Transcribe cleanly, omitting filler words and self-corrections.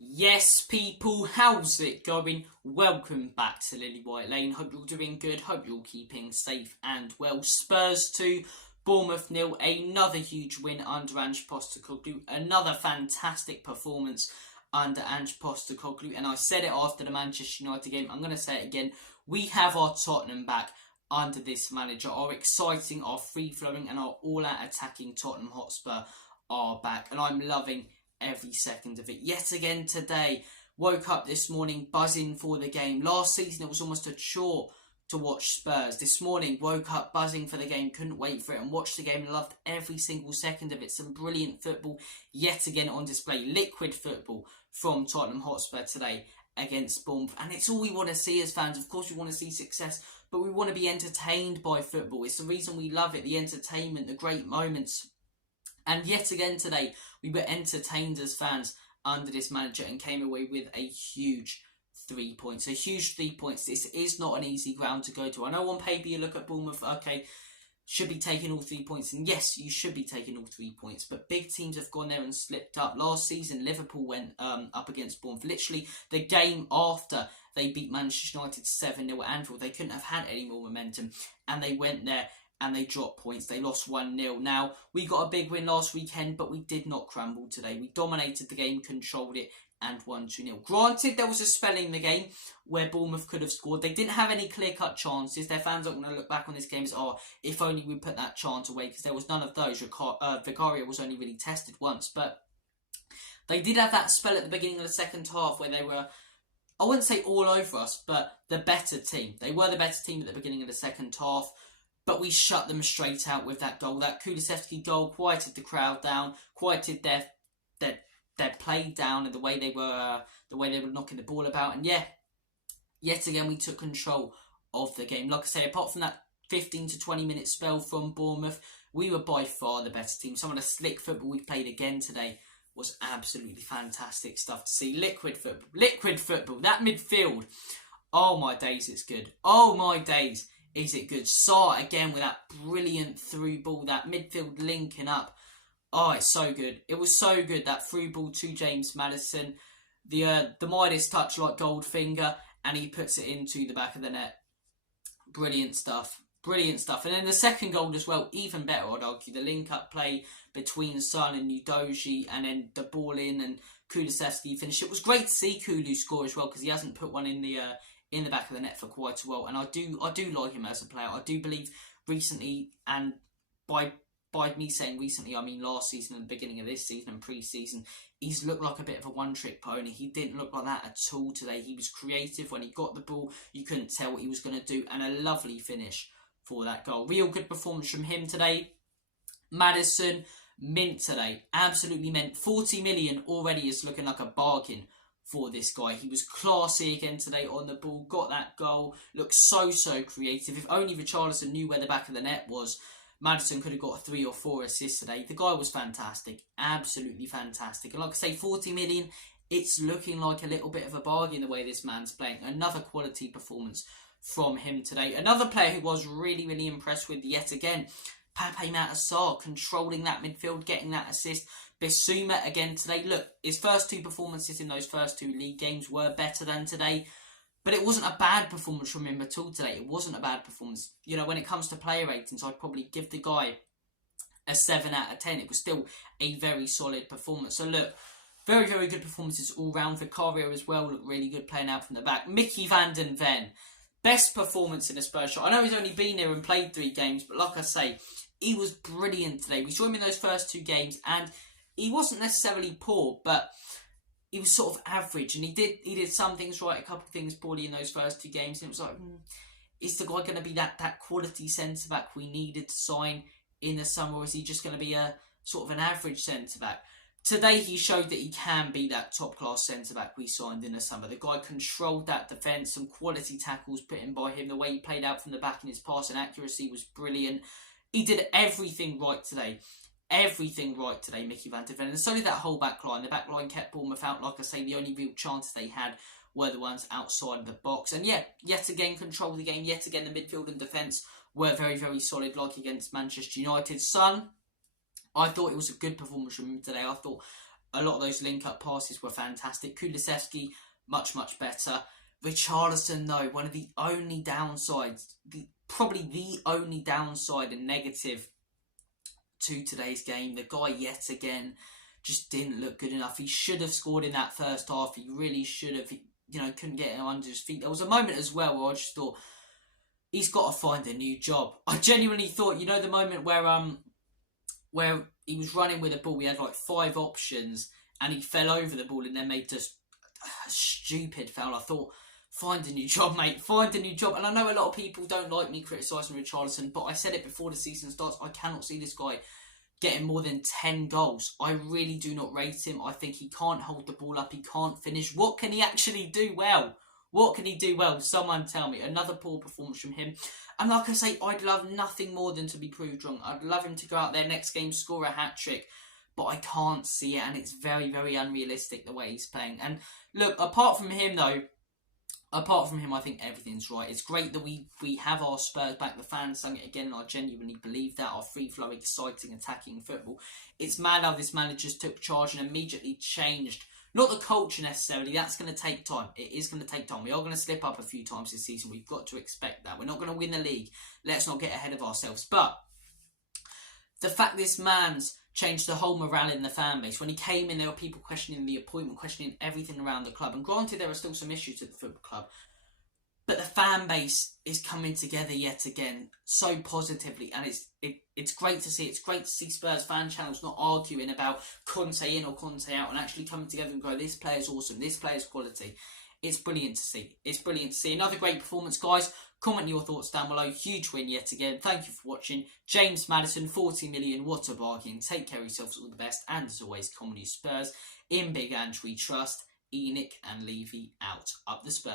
Yes, people, how's it going? Welcome back to Lily White Lane. Hope you're doing good. Hope you're keeping safe and well. Spurs 2, Bournemouth 0. Another huge win under Ange Postecoglou. Another fantastic performance under Ange Postecoglou. And I said it after the Manchester United game. I'm going to say it again. We have our Tottenham back under this manager. Our exciting, our free-flowing and our all-out attacking Tottenham Hotspur are back. And I'm loving every second of it. Yet again today, woke up this morning buzzing for the game. Last season it was almost a chore to watch Spurs. This morning woke up buzzing for the game, couldn't wait for it and watched the game and loved every single second of it. Some brilliant football yet again on display. Liquid football from Tottenham Hotspur today against Bournemouth. And it's all we want to see as fans. Of course we want to see success, but we want to be entertained by football. It's the reason we love it, the entertainment, the great moments. And yet again today, we were entertained as fans under this manager and came away with a huge 3 points. A huge 3 points. This is not an easy ground to go to. I know on paper you look at Bournemouth, okay, should be taking all 3 points. And yes, you should be taking all 3 points. But big teams have gone there and slipped up. Last season, Liverpool went up against Bournemouth. Literally, the game after they beat Manchester United 7-0 at Anfield, they couldn't have had any more momentum. And they went there and they dropped points. They lost 1-0. Now, we got a big win last weekend, but we did not crumble today. We dominated the game, controlled it, and won 2-0. Granted, there was a spell in the game where Bournemouth could have scored. They didn't have any clear-cut chances. Their fans aren't going to look back on this game as, if only we put that chance away, because there was none of those. Vicario was only really tested once, but they did have that spell at the beginning of the second half where they were, I wouldn't say all over us, but the better team. They were the better team at the beginning of the second half. But we shut them straight out with that goal. That Kulusevski goal quieted the crowd down, quieted their play down, and the way they were knocking the ball about. And yeah, yet again we took control of the game. Like I say, apart from that 15 to 20 minute spell from Bournemouth, we were by far the better team. Some of the slick football we played again today was absolutely fantastic stuff to see. Liquid football. That midfield. Oh my days, it's good. Oh my days. Is it good? Sarr again with that brilliant through ball, that midfield linking up. Oh, it's so good. It was so good, that through ball to James Maddison. The Midas touch like Goldfinger, and he puts it into the back of the net. Brilliant stuff. Brilliant stuff. And then the second goal as well, even better, I'd argue. The link-up play between Son and Udogie, and then the ball in and Kulusevski finished. It was great to see Kulu score as well, because he hasn't put one in the back of the net for quite a while, and I do like him as a player. I do believe recently, and by me saying recently, I mean last season and the beginning of this season and pre-season, he's looked like a bit of a one-trick pony. He didn't look like that at all today. He was creative when he got the ball. You couldn't tell what he was going to do, and a lovely finish for that goal. Real good performance from him today. Maddison, mint today. Absolutely mint. 40 million already is looking like a bargain for this guy. He was classy again today on the ball, got that goal, looked so creative. If only Richarlison knew where the back of the net was, Maddison could have got 3 or 4 assists today. The guy was fantastic, absolutely fantastic. And like I say, 40 million, it's looking like a little bit of a bargain the way this man's playing. Another quality performance from him today. Another player who was really impressed with yet again, Pape Matar Sarr, controlling that midfield, getting that assist. Bissouma again today. Look, his first 2 performances in those first 2 league games were better than today. But it wasn't a bad performance from him at all today. It wasn't a bad performance. You know, when it comes to player ratings, I'd probably give the guy a 7 out of 10. It was still a very solid performance. So look, very good performances all round. Vicario as well looked really good playing out from the back. Mickey van den Ven, best performance in a Spurs shot. I know he's only been there and played 3 games, but like I say, he was brilliant today. We saw him in those first 2 games, and he wasn't necessarily poor, but he was sort of average, and he did some things right, a couple of things poorly in those first 2 games, and it was like, is the guy going to be that quality centre-back we needed to sign in the summer, or is he just going to be a sort of an average centre-back? Today he showed that he can be that top-class centre-back we signed in the summer. The guy controlled that defence, some quality tackles put in by him, the way he played out from the back and his passing accuracy was brilliant. He did everything right today. Everything right today, Mickey van den Ven. And so did that whole back line. The back line kept Bournemouth out. Like I say, the only real chances they had were the ones outside of the box. And yeah, yet again, control the game. Yet again, the midfield and defence were very solid, like against Manchester United. Son, I thought it was a good performance from him today. I thought A lot of those link-up passes were fantastic. Kulusevski, much, much better. Richarlison, though, one of the only downsides, probably the only downside and negative to today's game. The guy, yet again, just didn't look good enough. He should have scored in that first half. He really should have. He, couldn't get him under his feet. There was a moment as well where I just thought, he's got to find a new job. I genuinely thought, the moment where he was running with the ball, he had like 5 options, and he fell over the ball and then made just a stupid foul. I thought, find a new job, mate. Find a new job. And I know a lot of people don't like me criticising Richarlison, but I said it before the season starts. I cannot see this guy getting more than 10 goals. I really do not rate him. I think he can't hold the ball up. He can't finish. What can he actually do well? What can he do well? Someone tell me. Another poor performance from him. And like I say, I'd love nothing more than to be proved wrong. I'd love him to go out there next game, score a hat-trick. But I can't see it. And it's very, very unrealistic the way he's playing. And look, apart from him, I think everything's right. It's great that we have our Spurs back. The fans sang it again, and I genuinely believe that. Our free-flow, exciting, attacking football. It's mad how this manager took charge and immediately changed. Not the culture necessarily. That's going to take time. It is going to take time. We are going to slip up a few times this season. We've got to expect that. We're not going to win the league. Let's not get ahead of ourselves. But the fact this man's changed the whole morale in the fan base. When he came in, there were people questioning the appointment, questioning everything around the club. And granted, there are still some issues at the football club. But the fan base is coming together yet again so positively. And it's great to see. It's great to see Spurs fan channels not arguing about Conte in or Conte out and actually coming together and go, this player's awesome, this player's quality. It's brilliant to see. It's brilliant to see. Another great performance, guys. Comment your thoughts down below. Huge win yet again. Thank you for watching. James Maddison, 40 million. What a bargain. Take care of yourselves. All the best. And as always, Comedy Spurs. In Big Ange we trust. Enoch and Levy out. Up the Spurs.